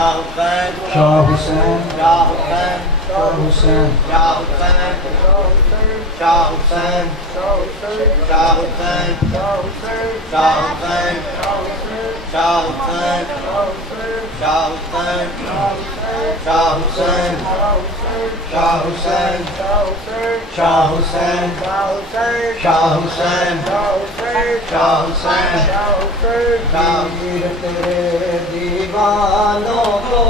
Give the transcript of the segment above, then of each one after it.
شاہ حسین شاہ حسین شاہ حسین شاہ حسین شاہ حسین شاہ حسین شاہ حسین شاہ حسین شاہ حسین شاہ حسین شاہ حسین شاہ حسین شاہ حسین شبیر تیرے دیوانوں کو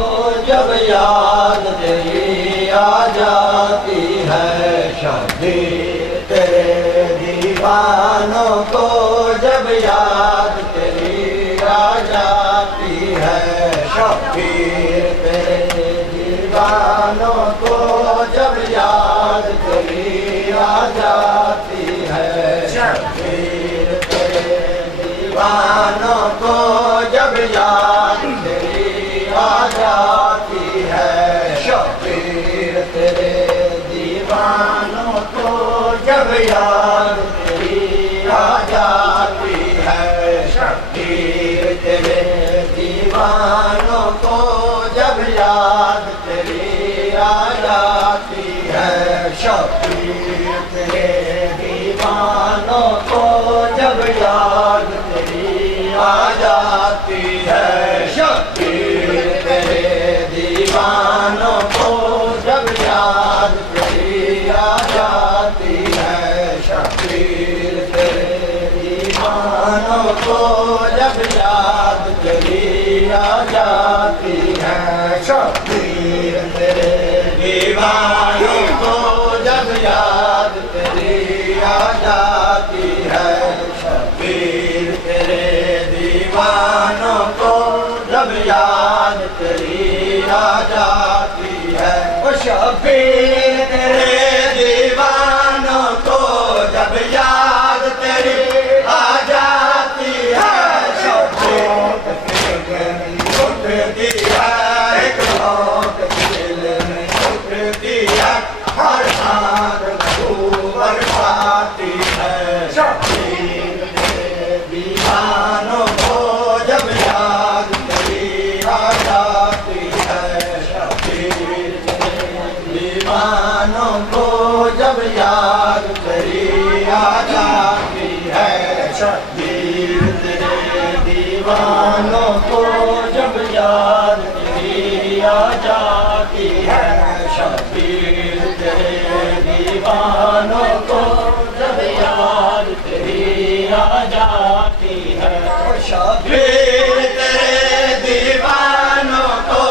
جب یاد تیری آ جاتی ہے شبیر تیرے دیوانوں کو جب یاد تیری آ جاتی ہے شبیر تیرے دیوانوں کو جب یاد تیری آ جاتی ہے شبیر تیرے دیوانوں کو جب یاد تیری آ جاتی ہے شبیر تیرے دیوانوں کو جب یاد تیری آ جاتی ہے شبیر تیرے دیوانوں کو جب یاد تیری آ جاتی ہے شبیر تیرے دیوانوں کو جب یاد تیری آ جاتی ہے شبیر تیرے دیوانوں کو جب یاد تیری آ جاتی ہے شبیر تیرے دیوانوں کو جب یاد تیری آ جاتی ہے شبیر تیرے دیوانوں کو جب یاد تیری آ جاتی ہے شبیر تیرے دیوانوں کو جب یاد تیری آ جاتی ہے شبیر تیرے دیوانوں کو جب یاد تیری آ جاتی ہے شبیر اٹھتی ہے ایک موت دل میں اٹھتی ہے ہر آنکھ اوپر پاتی ہے شبیر تیرے دیوانوں کو جب یاد تیری آ جاتی ہے شبیر تیرے دیوانوں کو جب یاد تیری آ جاتی ہے شبیر تیرے دیوانوں کو جب یاد تیری آ جاتی ہے شبیر تیرے دیوانوں کو جب یاد تیری آ جاتی ہے شبیر تیرے دیوانوں کو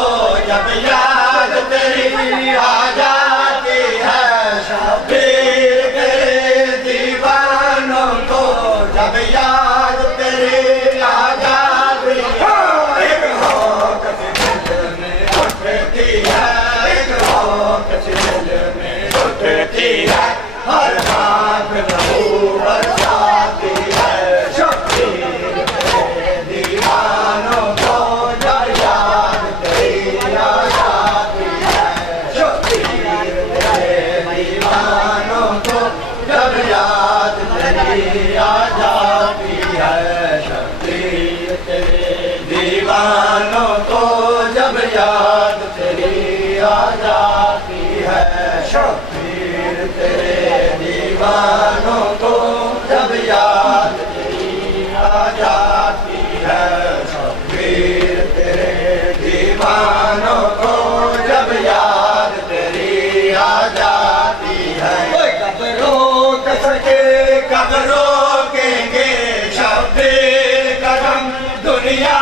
جب یاد تیری آ جاتی ہے شبیر تیرے دیوانوں کو جب یاد تیری آ جاتی ہے ایک ہوکت دل میں اٹھتی ہے ایک ہوکت دل میں اٹھتی ہے ہر آنکھ لہو برساتی ہے شبیر تیرے دیوانوں کو جب یاد تیری آ جاتی ہے شبیر تیرے دیوانوں کو جب یاد تیری آ جاتی ہے شبیر تیرے دیوانوں کو جب یاد تیری آ جاتی ہے شبیر تیرے دیوانوں کو جب یاد تیری آ جاتی ہے شبیر تیرے دیوانوں کو جب یاد تیری آ جاتی ہے کب روک سکے کب روکیں گے شبیر قدم دنیا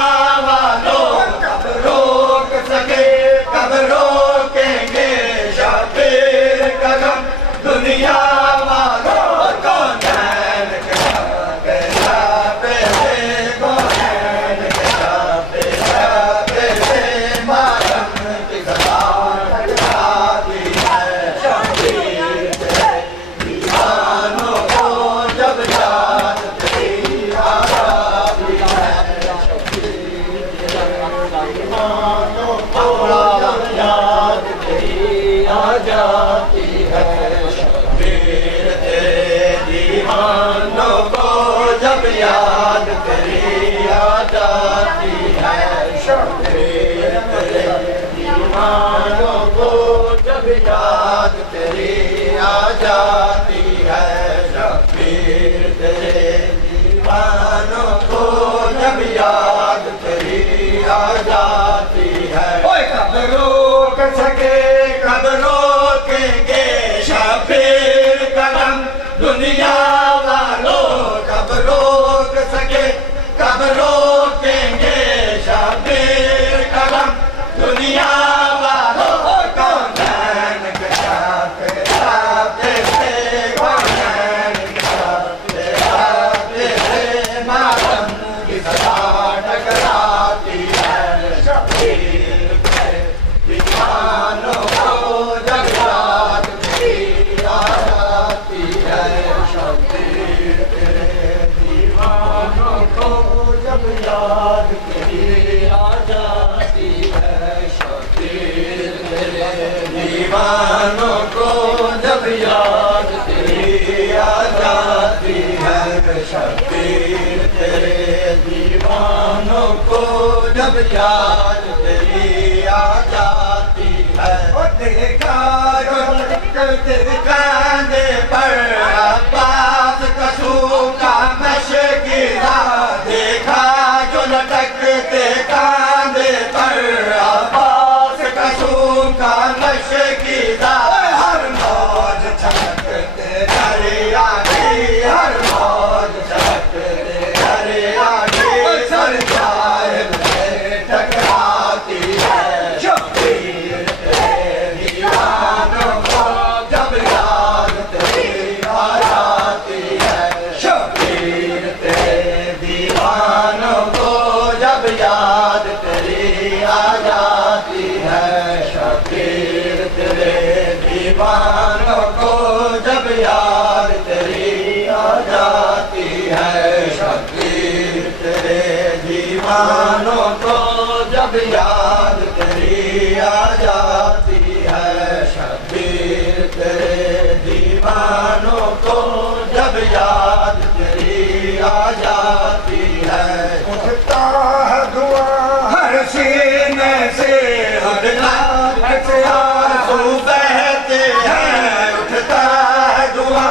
والوں کب روک سکے کب روکیں گے شبیر قدم دنیا والوں کونین کے شاپے شاپے سے کونین کے شاپے شاپے سے ماتم کی زبان لگاتی ہے شبیر تیرے دیوانوں کو جب یاد تیری آ جاتی ہے شبیر تیرے دیوانوں کو جب یاد تیری آ جاتی ہے شبیر تیرے دیوانوں کو جب یاد تیری آ جاتی ہے شبیر تیرے جاتی ہے شبیر تیرے دیوانوں کو جب یاد تیری آ جاتی ہے کب روک سکے کب روکیں گے شبیر قدم دنیا والوں کب روک سکے کب روکیں گے شبیر قدم دنیا والوں کونین کے ساتھ آتے تھے کونین کے ساتھ آتے تھے ماتم کی صدا ٹکراتی ہے شبیر کے دیوانوں کو جب یاد تیری آ جاتی ہے شبیر تیرے دیوانوں کو جب یاد تیری آ جاتی ہے شبیر تیرے دیوانوں کو جب یاد تیری آ جاتی ہے شبیر تیرے دیوانوں کو جب یاد تیری آ جاتی ہے دیکھا جو لٹکتے کاندھے پر عباس کسو کا مشکلہ دیکھا جو لٹکتے کاندھے پر عباس کسو کا مشکلہ ہر موج چھلکتے دریا کی ہر موج چھلکتے دریا کی سر جاہل سے ٹکراتی ہے شبیر تیرے دیوانوں کو جب یاد تیری آ جاتی ہے شبیر تیرے دیوانوں کو جب یاد تیری آ جاتی ہے شبیر تیرے دیوانوں کو جب یاد تیری آ جاتی ہے شبیر تیرے دیوانوں کو جب یاد تیری آ جاتی ہے شبیر تیرے دیوانوں کو جب یاد تیری آ جاتی ہے اٹھتا ہے دعا ہر سینے سے ہر ناک سے آنسو بہتے ہیں اٹھتا ہے دعا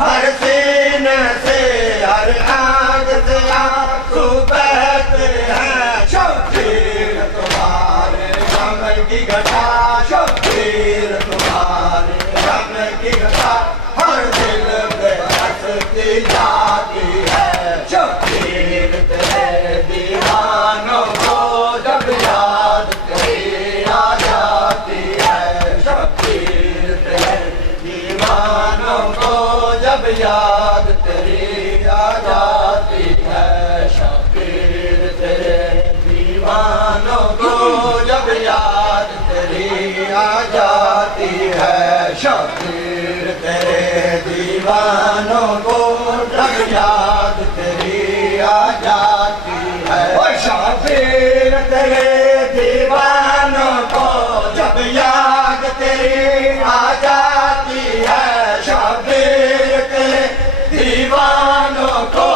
ہر سینے سے ہر آنکھ سے آنسو بہتے ہیں شبیر تمہارے غم کی گھٹا شبیر تمہارے غم کی گھٹا ہر دل پہ ہنستی جاتی ہے شبیر تیرے دیوانوں کو جب یاد تیری آ جاتی ہے شبیر تیرے دیوانوں کو جب یاد تیری آ جاتی ہے شبیر تیرے دیوانوں کو جب یاد تیری آ جاتی ہے شبیر تیرے دیوانوں کو جب یاد تیری آ جاتی ہے شبیر تیرے دیوانوں کو جب یاد تیری آ جاتی ہے شبیر تیرے دیوانوں کو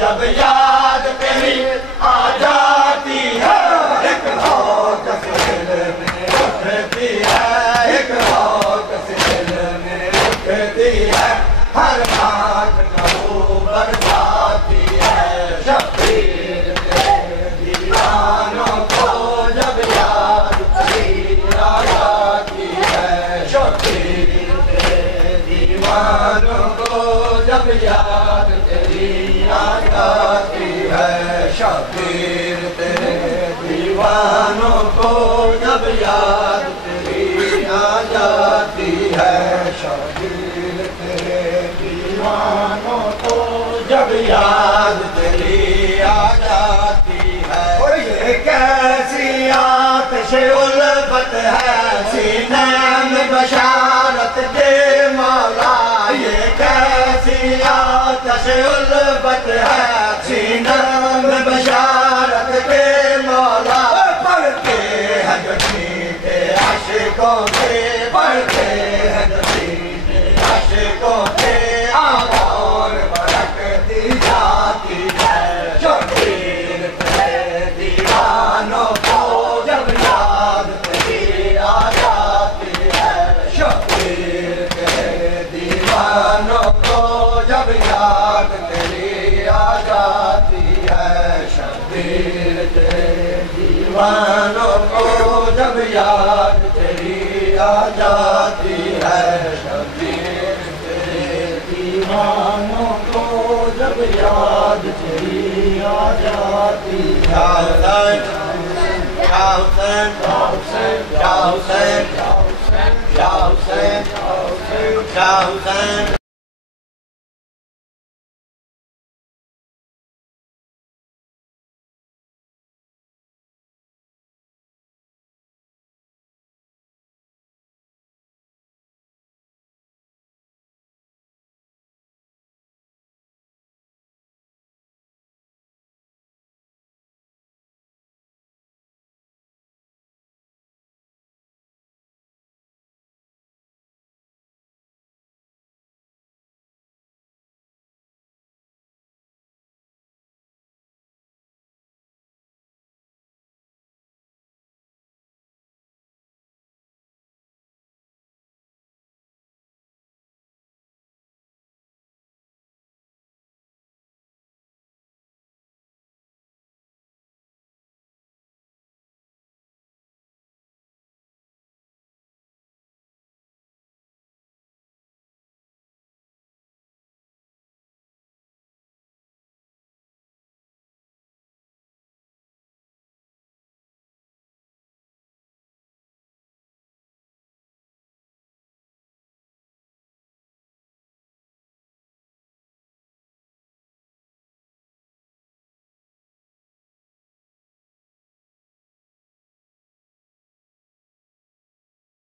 جب یاد تیری آ جاتی ہے ایک ہوک دل میں اٹھتی ہے ایک ہوک دل میں اٹھتی ہے ہر بات کبو برساتی ہے شبیر تیرے دیوانوں کو جب یاد تیری آ جاتی ہے شبیر تیرے دیوانوں کو جب یاد تیری آ جاتی ہے شبیر تیرے دیوانوں کو جب یاد تیری آ جاتی ہے شبیر تیرے دیوانوں کو جب یاد تیری آ جاتی ہے یہ کیسی آتش الفت ہے سینے میں بشارت دے مولا یہ کیسی آتش الفت ہے سینے میں بشارت دے مولا پڑھتے ہیں جو ٹھیکے عاشقوں کے پڑھتے ہیں جو ٹھیکے عاشقوں کے آمار برکتی جاتی ہے شبیر تیرے دیوانوں کو جب یاد تیری آ جاتی ہے شبیر تیرے دیوانوں دیوانوں کو جب یاد تیری آ جاتی ہے شبیر تیرے دیوانوں کو جب یاد تیری آ جاتی ہے یا حسین یا حسین یا حسین یا حسین یا حسین یا حسین